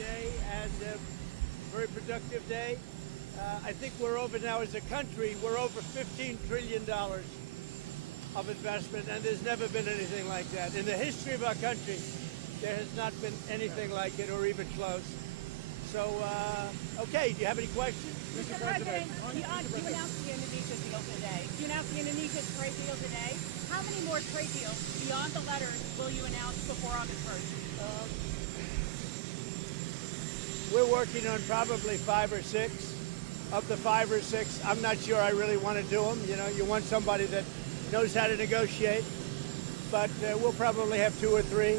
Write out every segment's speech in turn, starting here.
day and a very productive day. I think we're over now as a country, we're over $15 trillion of investment, and there's never been anything like that. In the history of our country, there has not been anything like it or even close. So, okay, do you have any questions? Mr. President, you announced the Indonesia deal today. You announced the Indonesia trade deal today. How many more trade deals beyond the letters will you announce before August 1st? We're working on probably 5 or 6. Of the 5 or 6, I'm not sure I really want to do them. You know, you want somebody that knows how to negotiate, but we'll probably have 2 or 3.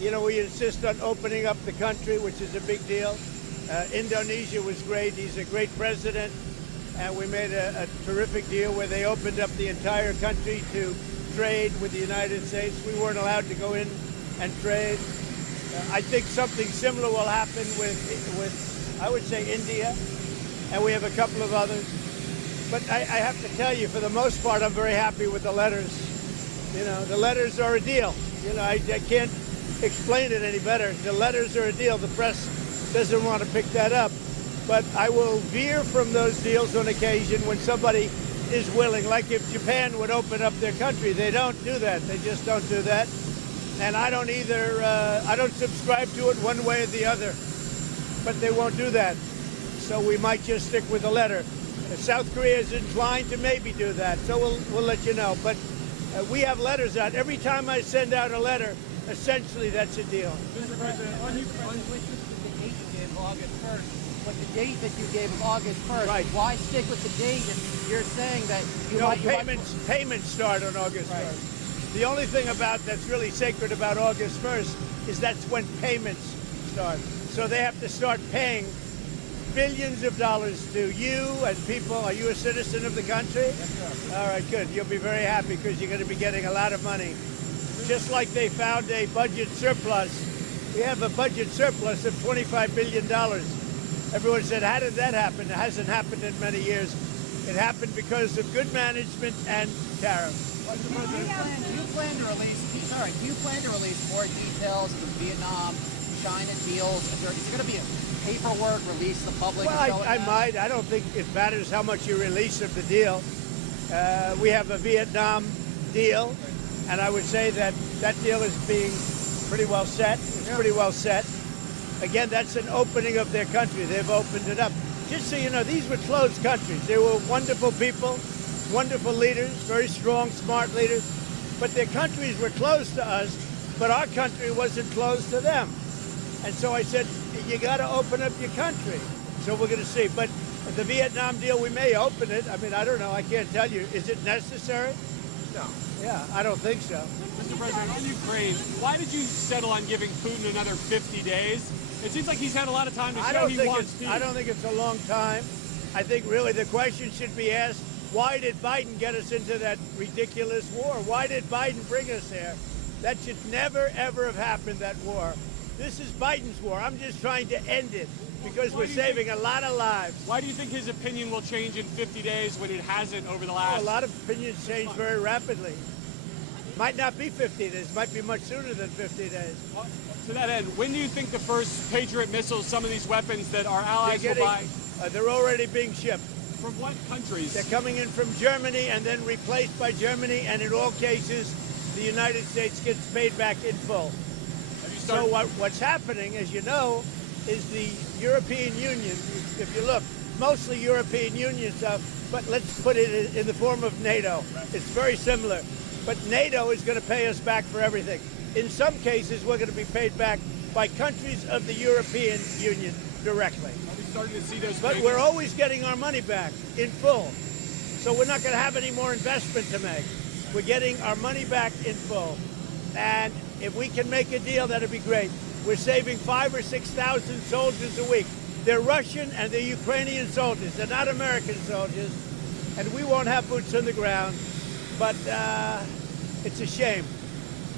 You know, we insist on opening up the country, which is a big deal. Indonesia was great. He's a great president, and we made a terrific deal where they opened up the entire country to trade with the United States. We weren't allowed to go in and trade. I think something similar will happen with I would say, India, and we have a couple of others. But I have to tell you, for the most part, I'm very happy with the letters. You know, the letters are a deal. You know, I can't explain it any better. The letters are a deal. The press doesn't want to pick that up. But I will veer from those deals on occasion when somebody is willing. Like if Japan would open up their country, they don't do that. They just don't do that. And I don't either, I don't subscribe to it one way or the other. But they won't do that. So we might just stick with the letter. South Korea is inclined to maybe do that. So we'll let you know. But we have letters out. Every time I send out a letter, essentially that's a deal. Mr. President, on the date you gave August 1st, but the date that you gave August 1st, right. Why stick with the date if you're saying that you payments start on August 1st. The only thing that's really sacred about August 1st is that's when payments start. So they have to start paying billions of dollars to you and people. Are you a citizen of the country? Yes, sir. All right, good. You'll be very happy because you're going to be getting a lot of money. Just like they found a budget surplus. We have a budget surplus of $25 billion. Everyone said, how did that happen? It hasn't happened in many years. It happened because of good management and tariffs. Do you plan to release more details of the Vietnam, China deals? Is there going to be a paperwork released to the public? Well, I might. I don't think it matters how much you release of the deal. We have a Vietnam deal, and I would say that that deal is being pretty well set. It's pretty well set. Again, that's an opening of their country. They've opened it up. Just so you know, these were closed countries. They were wonderful people, wonderful leaders, very strong, smart leaders. But their countries were closed to us, but our country wasn't closed to them. And so I said, you got to open up your country. So we're going to see. But the Vietnam deal, we may open it. I mean, I don't know. I can't tell you. Is it necessary? No. Yeah, I don't think so. Mr. President, on Ukraine, why did you settle on giving Putin another 50 days? It seems like he's had a lot of time to show he wants peace. I don't think it's a long time. I think really the question should be asked, why did Biden get us into that ridiculous war? Why did Biden bring us there? That should never, ever have happened, that war. This is Biden's war. I'm just trying to end it because we're saving a lot of lives. Why do you think his opinion will change in 50 days when it hasn't over the last? A lot of opinions change very rapidly. Might not be 50 days. Might be much sooner than 50 days. Well, to that end, when do you think the first Patriot missiles, some of these weapons that our allies will buy? They're already being shipped. From what countries? They're coming in from Germany and then replaced by Germany, and in all cases, the United States gets paid back in full. So what's happening, as you know, is the European Union, if you look, mostly European Union stuff, but let's put it in the form of NATO. It's very similar. But NATO is going to pay us back for everything. In some cases, we're going to be paid back by countries of the European Union directly. Are we starting to see those But we're always getting our money back in full. So we're not going to have any more investment to make. We're getting our money back in full. And if we can make a deal, that'd be great. We're saving 5,000 or 6,000 soldiers a week. They're Russian and they're Ukrainian soldiers. They're not American soldiers. And we won't have boots on the ground. But it's a shame.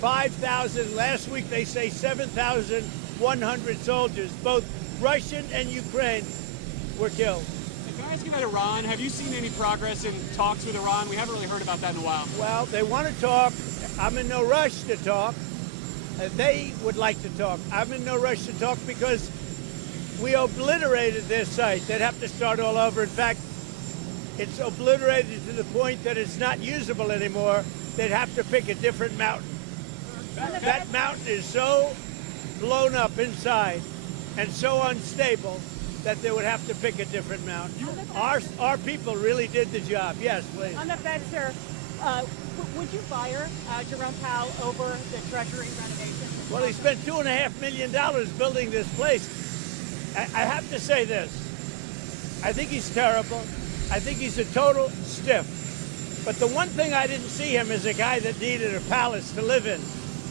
5,000, last week they say 7,100 soldiers, both Russian and Ukraine, were killed. Can I ask you about Iran? Have you seen any progress in talks with Iran? We haven't really heard about that in a while. Well, they want to talk. I'm in no rush to talk. They would like to talk. I'm in no rush to talk because We obliterated their site. They'd have to start all over. In fact, it's obliterated to the point that it's not usable anymore. They'd have to pick a different mountain. That mountain is so blown up inside and so unstable that they would have to pick a different mountain. Our people really did the job. Yes, please. On the Fed, sir, would you fire Jerome Powell over the Treasury renovation? Well, he spent $2.5 million building this place. I have to say this. I think he's terrible. I think he's a total stiff. But the one thing I didn't see him as a guy that needed a palace to live in.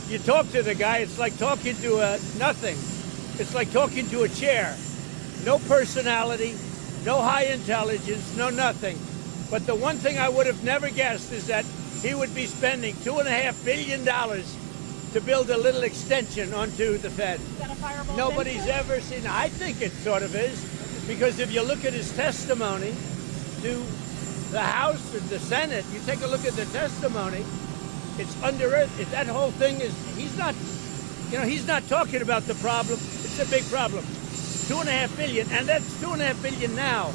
You talk to the guy, it's like talking to a nothing. It's like talking to a chair. No personality, no high intelligence, no nothing. But the one thing I would have never guessed is that he would be spending $2.5 billion to build a little extension onto the Fed. Is that a fireable Nobody's offense? ever seen. I think it sort of is, because if you look at his testimony to the House and the Senate, you take a look at the testimony, it's under it. That whole thing is, he's not talking about the problem. It's a big problem. $2.5 billion, and that's $2.5 billion now.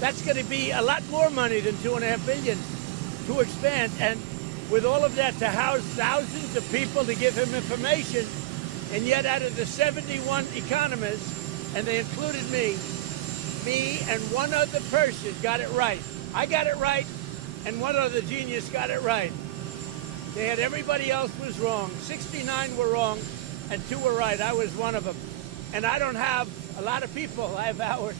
That's going to be a lot more money than $2.5 billion to expand, and with all of that to house thousands of people to give him information, and yet out of the 71 economists, and they included me and one other person got it right. I got it right, and one other genius got it right. They had everybody else was wrong. 69 were wrong, and 2 were right. I was one of them. And I don't have a lot of people. I have Howard,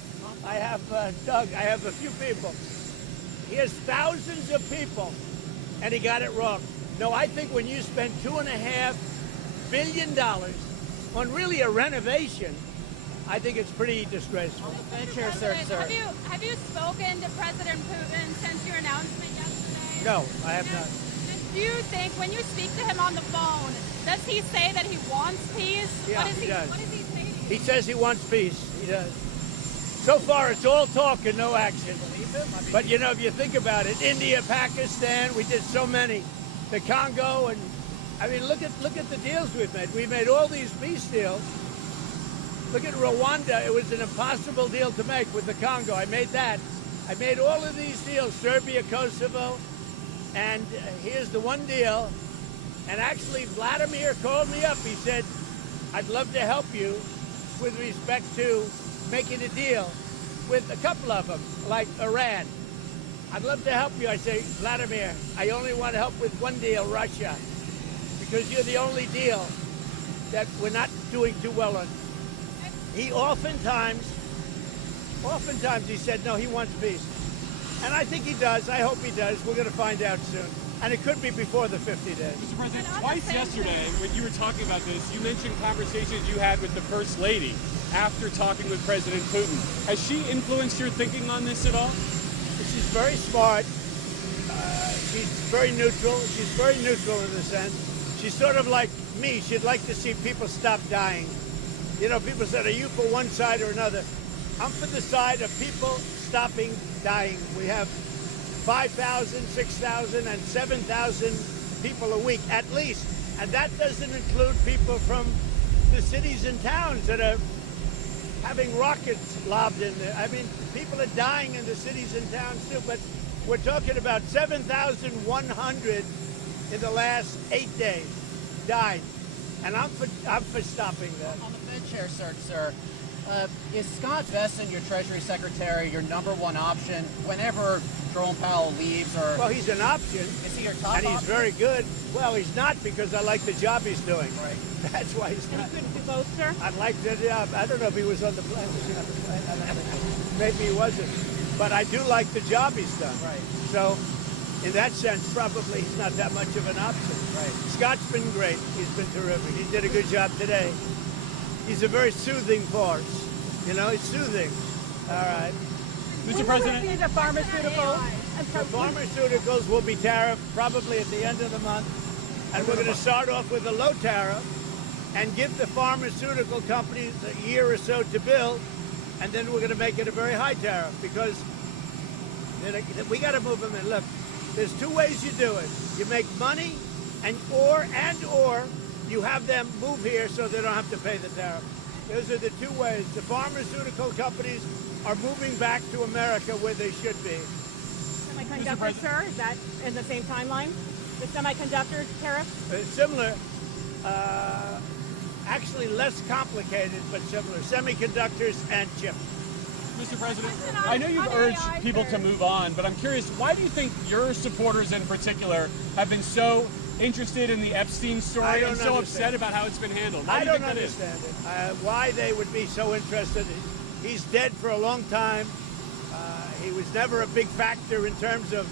I have Doug, I have a few people. He has thousands of people, and he got it wrong. No, I think when you spend $2.5 billion on really a renovation, I think it's pretty disgraceful. Fed Chair, sir. Have you spoken to President Putin since your announcement yesterday? No, I have not. Do you think when you speak to him on the phone, does he say that he wants peace? Yeah, What he does. What is he saying? He says he wants peace. He does. So far, it's all talk and no action. But you know, if you think about it, India, Pakistan, we did so many. The Congo, and I mean, look at the deals we've made. We made all these peace deals. Look at Rwanda. It was an impossible deal to make with the Congo. I made that. I made all of these deals, Serbia, Kosovo, and here's the one deal. And actually, Vladimir called me up. He said, I'd love to help you with respect to making a deal with a couple of them, like Iran. I'd love to help you. I say, Vladimir, I only want to help with one deal, Russia, because you're the only deal that we're not doing too well on. He oftentimes he said, no, he wants peace. And I think he does. I hope he does. We're going to find out soon. And it could be before the 50 days. Mr. President, twice yesterday, when you were talking about this, you mentioned conversations you had with the First Lady after talking with President Putin. Has she influenced your thinking on this at all? She's very smart. She's very neutral. She's very neutral in the sense. She's sort of like me. She'd like to see people stop dying. You know, people said, are you for one side or another? I'm for the side of people stopping dying. We have 5,000, 6,000, and 7,000 people a week at least. And that doesn't include people from the cities and towns that are having rockets lobbed in there. I mean, people are dying in the cities and towns too, but we're talking about 7,100 in the last 8 days died. And I'm for stopping that. On the Fed Chair, sir, is Scott Bessent, your Treasury Secretary, your number one option whenever Jerome Powell leaves? Or Well, he's an option. Is he your top And he's option? very good. Well, he's not, because I like the job he's doing. Right. That's why he's not. You couldn't do both, sir? I like the job. I don't know if he was on the plane. Maybe he wasn't. But I do like the job he's done. Right. So, in that sense, probably he's not that much of an option. Right. Scott's been great. He's been terrific. He did a good job today. He's a very soothing force. You know, he's soothing. All right. Mr. President, The pharmaceuticals and The pharmaceuticals will be tariffed probably at the end of the month. And we're going to start off with a low tariff and give the pharmaceutical companies a year or so to build. And then we're going to make it a very high tariff, because we got to move them in. Look, there's two ways you do it. You make money or you have them move here so they don't have to pay the tariff. Those are the two ways. The pharmaceutical companies are moving back to America where they should be. Semiconductors, sir, is that in the same timeline? The semiconductor tariff? Similar, actually less complicated, but similar. Semiconductors and chips. Mr. President, I know you've urged people to move on, but I'm curious, why do you think your supporters in particular have been so interested in the Epstein story and so upset about how it's been handled? Why I do you don't think that is? understand it. Why they would be so interested. He's dead for a long time. He was never a big factor in terms of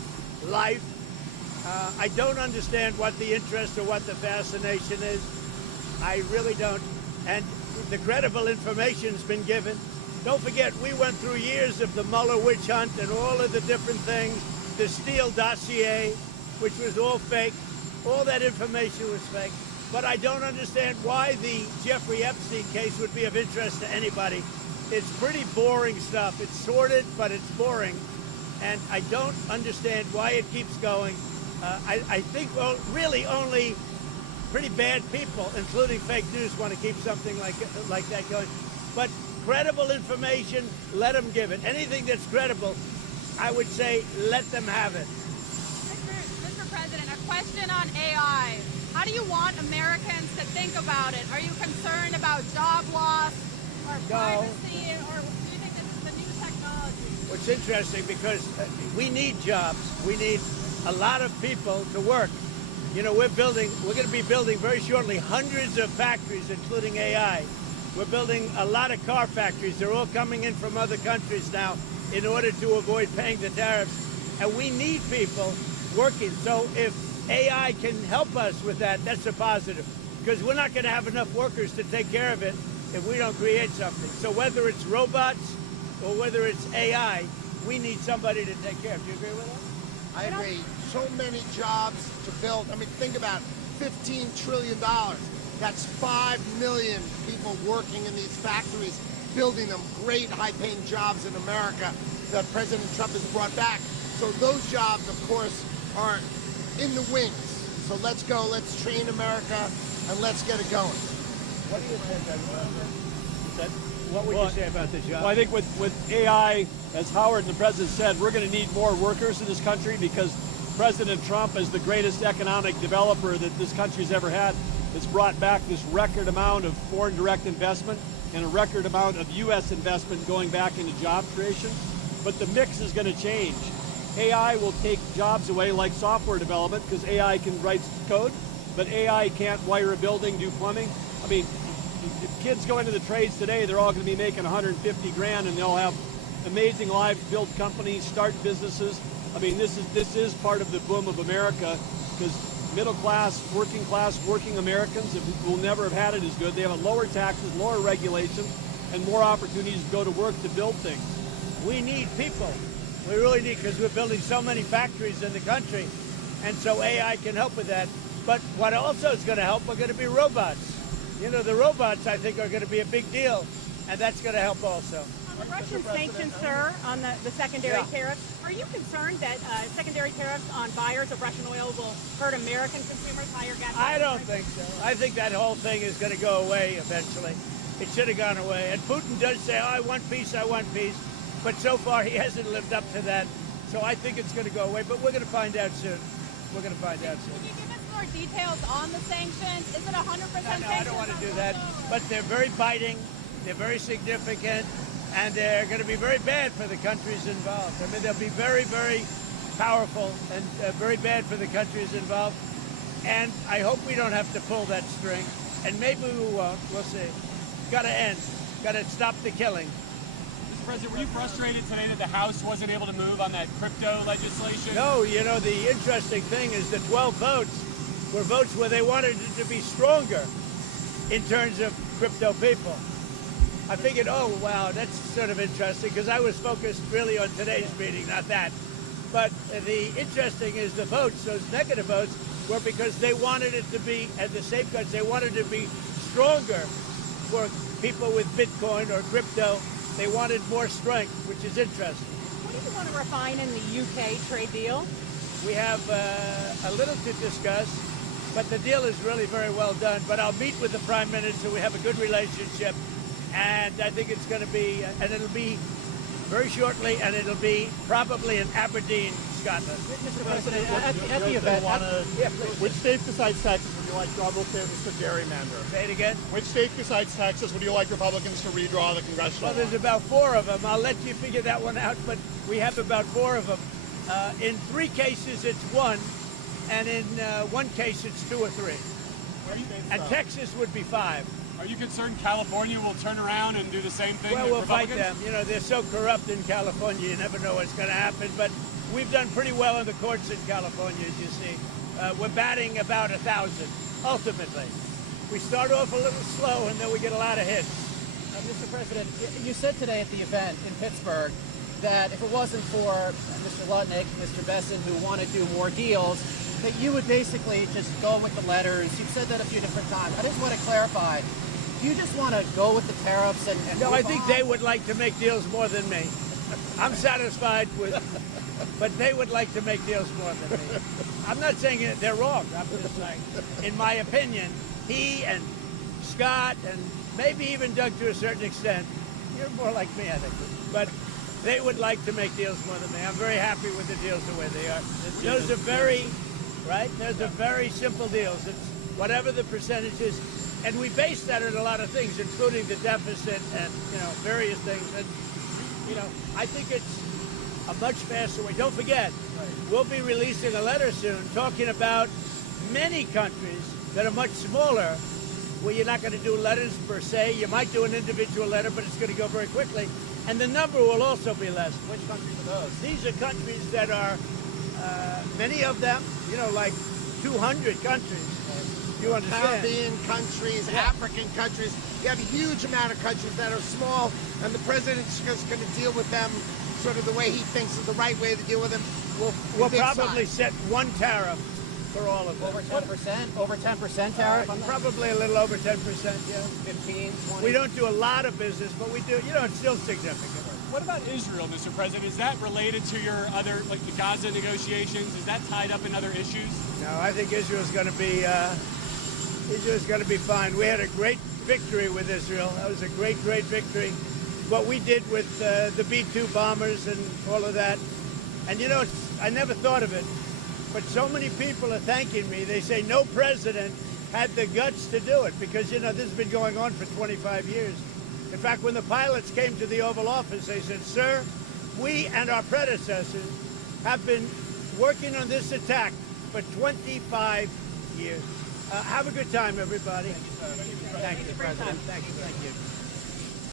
life. I don't understand what the interest or what the fascination is. I really don't. And the credible information's been given. Don't forget, we went through years of the Mueller witch hunt and all of the different things, the Steele dossier, which was all fake. All that information was fake. But I don't understand why the Jeffrey Epstein case would be of interest to anybody. It's pretty boring stuff. It's sordid, but it's boring. And I don't understand why it keeps going. I think really only pretty bad people, including fake news, want to keep something like that going. But credible information, let them give it. Anything that's credible, I would say, let them have it. Mr. President, a question on AI. How do you want Americans to think about it? Are you concerned about job loss or privacy, or do you think this is the new technology? Well, it's interesting because we need jobs. We need a lot of people to work. You know, we're going to be building very shortly hundreds of factories, including AI. We're building a lot of car factories. They're all coming in from other countries now in order to avoid paying the tariffs. And we need people working. So if AI can help us with that, that's a positive. Because we're not going to have enough workers to take care of it if we don't create something. So whether it's robots or whether it's AI, we need somebody to take care of. Do you agree with that? I agree. So many jobs to build. I mean, think about it. $15 trillion. That's 5 million people working in these factories, building them great high-paying jobs in America that President Trump has brought back. So those jobs, of course, are in the wings. So let's go, let's train America, and let's get it going. What do you think about that? What would you say about the job? Well, I think with AI, as Howard and the President said, we're going to need more workers in this country because President Trump is the greatest economic developer that this country's ever had. It's brought back this record amount of foreign direct investment and a record amount of U.S. investment going back into job creation. But the mix is going to change. AI will take jobs away like software development because AI can write code, but AI can't wire a building, do plumbing. I mean, if kids go into the trades today, they're all going to be making 150 grand and they'll have amazing lives, build companies, start businesses. I mean, this is part of the boom of America because middle class, working Americans will never have had it as good. They have lower taxes, lower regulation, and more opportunities to go to work to build things. We need people. We really need, because we're building so many factories in the country, and so AI can help with that. But what also is going to help are going to be robots. You know, the robots, I think, are going to be a big deal, and that's going to help also. On the Russian sanctions, sir, on the secondary tariffs, are you concerned that secondary tariffs on buyers of Russian oil will hurt American consumers, higher gas prices? I don't think so. I think that whole thing is going to go away eventually. It should have gone away. And Putin does say, oh, I want peace, I want peace. But so far, he hasn't lived up to that. So I think it's going to go away. But we're going to find out soon. We're going to find out soon. Can you give us more details on the sanctions? Is it 100% sanctions? No, I don't want to do that. But they're very biting. They're very significant. And they're going to be very bad for the countries involved. I mean, they'll be very, very powerful and very bad for the countries involved. And I hope we don't have to pull that string. And maybe we won't. We'll see. Got to end. Got to stop the killing. Mr. President, were you frustrated today that the House wasn't able to move on that crypto legislation? No, you know, the interesting thing is the 12 votes were votes where they wanted it to be stronger in terms of crypto people. I figured, oh, wow, that's sort of interesting, because I was focused really on today's meeting, not that. But the interesting is the votes, those negative votes, were because they wanted it to be, and the safeguards, they wanted it to be stronger for people with Bitcoin or crypto. They wanted more strength, which is interesting. What do you want to refine in the UK trade deal? We have a little to discuss, but the deal is really very well done. But I'll meet with the Prime Minister. We have a good relationship. and I think it's going to be, and it'll be very shortly, and it'll be probably in Aberdeen, Scotland. Mr. President, at the event, Which state besides Texas would you like Republicans to gerrymander? Say it again. Which state besides Texas would you like Republicans to redraw the congressional Well, there's about 4 of them. I'll let you figure that one out, but we have about 4 of them. In 3 cases, it's 1, and in 1 case, it's 2 or 3. And Texas would be 5. Are you concerned California will turn around and do the same thing? Well, with we'll fight Republicans? them. You know, they're so corrupt in California, you never know what's going to happen. But we've done pretty well in the courts in California, as you see. We're batting about 1,000, ultimately. We start off a little slow, and then we get a lot of hits. Mr. President, you said today at the event in Pittsburgh that if it wasn't for Mr. Lutnick, Mr. Besson, who want to do more deals, that you would basically just go with the letters. You've said that a few different times. I just want to clarify. Do you just want to go with the tariffs and No, I think they would like to make deals more than me. I'm satisfied with, but they would like to make deals more than me. I'm not saying they're wrong. I'm just saying, in my opinion, he and Scott and maybe even Doug to a certain extent, you're more like me, I think, but they would like to make deals more than me. I'm very happy with the deals the way they are. Those are very, right? Those are very simple deals. It's whatever the percentage is. And we base that on a lot of things, including the deficit and, various things. And, I think it's a much faster way. Don't forget, we'll be releasing a letter soon talking about many countries that are much smaller, where you're not going to do letters per se. You might do an individual letter, but it's going to go very quickly. And the number will also be less. Which countries are those? These are countries that are, many of them, like 200 countries. You understand? Caribbean countries, African countries. You have a huge amount of countries that are small, and the president's just going to deal with them sort of the way he thinks is the right way to deal with them. We'll probably set 1 tariff for all of them. Over 10%? Over 10% tariff? Probably a little over 10%, yeah. 15, 20? We don't do a lot of business, but we do, it's still significant. What about Israel, Mr. President? Is that related to your other, like the Gaza negotiations? Is that tied up in other issues? No, I think Israel's going to be fine. We had a great victory with Israel. That was a great victory. What we did with the B-2 bombers and all of that. And I never thought of it, but so many people are thanking me. They say no president had the guts to do it because, this has been going on for 25 years. In fact, when the pilots came to the Oval Office, they said, "Sir, we and our predecessors have been working on this attack for 25 years. Have a good time, everybody. Thank you, President. Thank you.